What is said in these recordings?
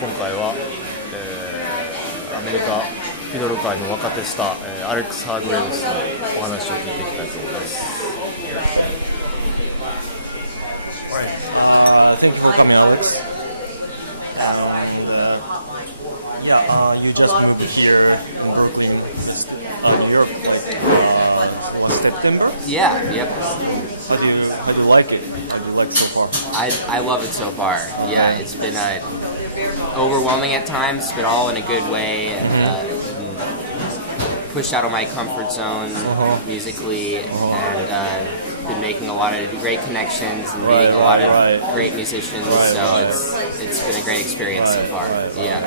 今回は、アメリカフィドル界の若手スター、アレックス・ハーグレイブスのお話を聞いていきたいと思います。Right. Thank you for coming, Alex. You just moved here in Brooklyn, Europe, September? Yeah, yep. How do you like it? How do you like it so far? I love it so far. Yeah, it's been overwhelming at times, but all in a good way, and pushed out of my comfort zone musically, and been making a lot of great connections and meeting a lot of great musicians. So it's been a great experience so far. Yeah.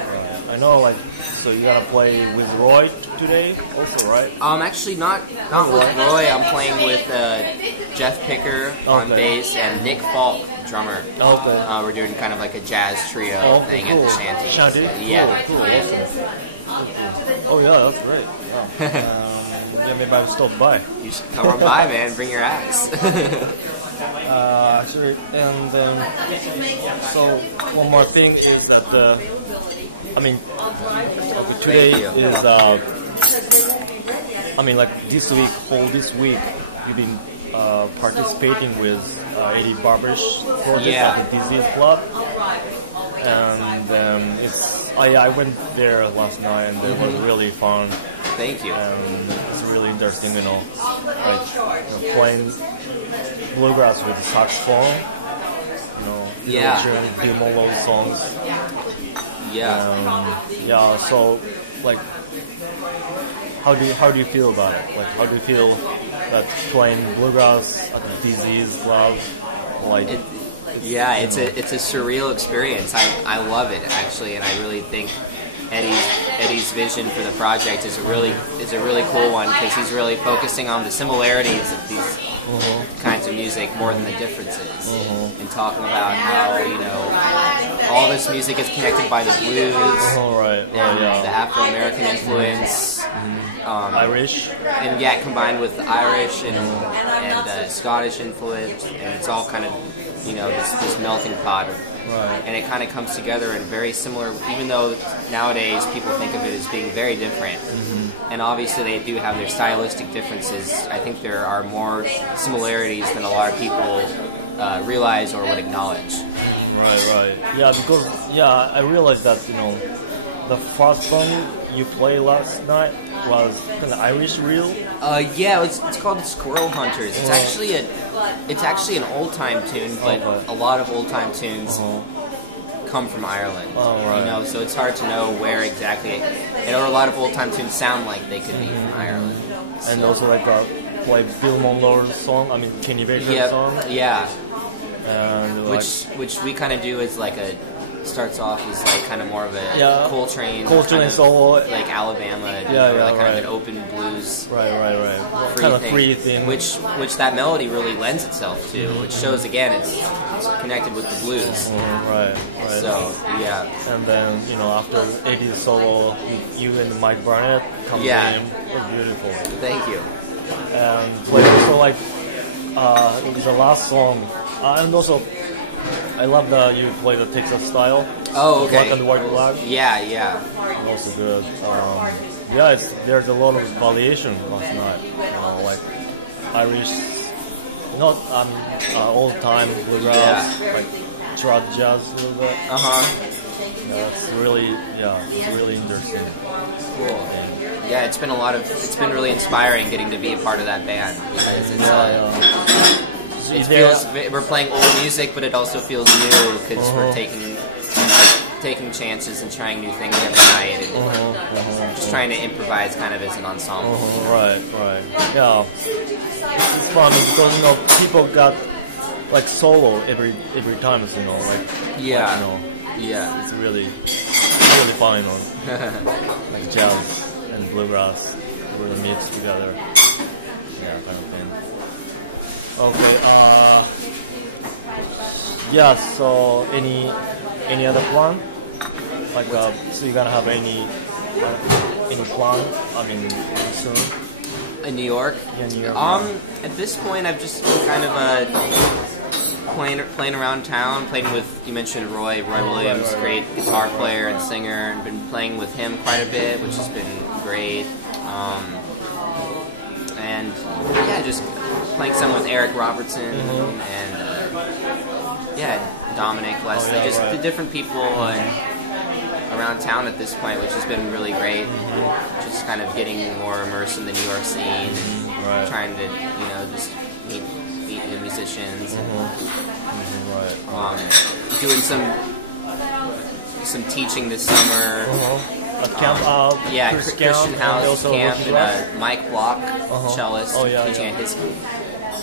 I know, so you're gonna play with Roy today, also, right? Actually not with Roy. I'm playing with Jeff Picker on bass and Nick Falk, drummer. Okay. We're doing kind of like a jazz trio thing at the Shanty. Shanty? Yeah. Cool. Awesome. Oh yeah, that's great. Yeah, maybe I'll stop by. You should come on by, man. Bring your axe. Actually, and so one more thing is that today is this week, this week you've been participating with Eddie Barber's project at the Disease Club, and I went there last night and it was really fun. Thank you. And it's really interesting, playing bluegrass with saxophone, featuring Bill Monroe songs. So how do you feel about it? Like, how do you feel that playing bluegrass at the Disease Club? It's a surreal experience. I love it, actually, and I really think Eddie's vision for the project is a really cool one, because he's really focusing on the similarities of these kinds of music more than the differences, and talking about how all this music is connected by the blues and the Afro-American influence, Irish, and combined with the Irish and Scottish influence, and it's all kind of this melting pot of. Right. And it kind of comes together in very similar, even though nowadays people think of it as being very different. And obviously they do have their stylistic differences. I think there are more similarities than a lot of people realize or would acknowledge. Right. Yeah, because I realized that the first song you played last night was kind of Irish reel. It's called Squirrel Hunters. It's actually an old time tune, but a lot of old time tunes come from Ireland. So it's hard to know where exactly. And a lot of old time tunes sound like they could be from Ireland. And also like Bill Monroe's song. I mean Kenny Baker's song. Yeah. And which we kind of do as starts off as kind of more of a Coltrane solo, like Alabama, kind of an open blues, kind of free thing, which that melody really lends itself to, which shows again it's connected with the blues. Right. So and then after Eddie's solo, you and Mike Barnett come in. It was beautiful. Thank you. And played also the last song, and also. I love that you play the Texas style. Oh, okay. Black and white flag. Yeah. Also good. There's a lot of variation last night. Like Irish, not old time bluegrass, like trad jazz a little bit. It's really interesting. Cool. Yeah, it's been really inspiring getting to be a part of that band, because we're playing old music, but it also feels new because we're taking chances and trying new things every night, and just trying to improvise kind of as an ensemble. Right. Yeah, it's fun because people got solo every time, it's really fun, like jazz and bluegrass really mixed together. Yeah, kind of thing. Okay. So any other plan? So you're gonna have any plan? I mean, soon. In New York? Yeah, New York. At this point, I've just been kind of playing around town, playing with, you mentioned Roy Williams, great guitar player and singer, and been playing with him quite a bit, which has been great. And yeah, just playing some with Eric Robertson and Dominic, Leslie, the different people around town at this point, which has been really great. Just kind of getting more immersed in the New York scene, and trying to just meet new musicians. Doing some teaching this summer. Camp, Christian House camp, and Mike Block, cellist, teaching at his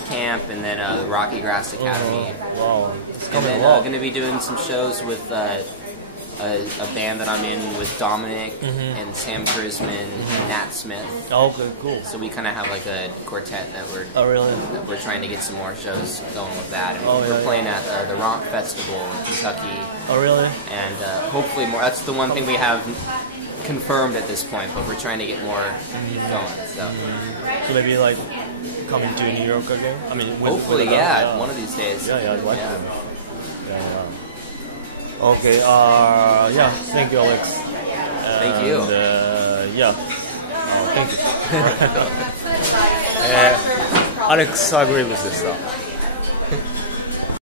camp, and then the Rocky Grass Academy. Wow. And then going to be doing some shows with a band that I'm in with Dominic and Sam Grisman and Nat Smith. Oh, okay, cool. So we kind of have like a quartet that we're trying to get some more shows going with that. And we're playing at the Rock Festival in Kentucky. Oh, really? And hopefully more. That's the one thing we have confirmed at this point, but we're trying to get more going. So maybe like coming to New York again. I mean, hopefully, one of these days. Yeah, I'd like to. Okay. Thank you, Alex. Thank you. Thank you. アレックス・ハーグリーブスでした。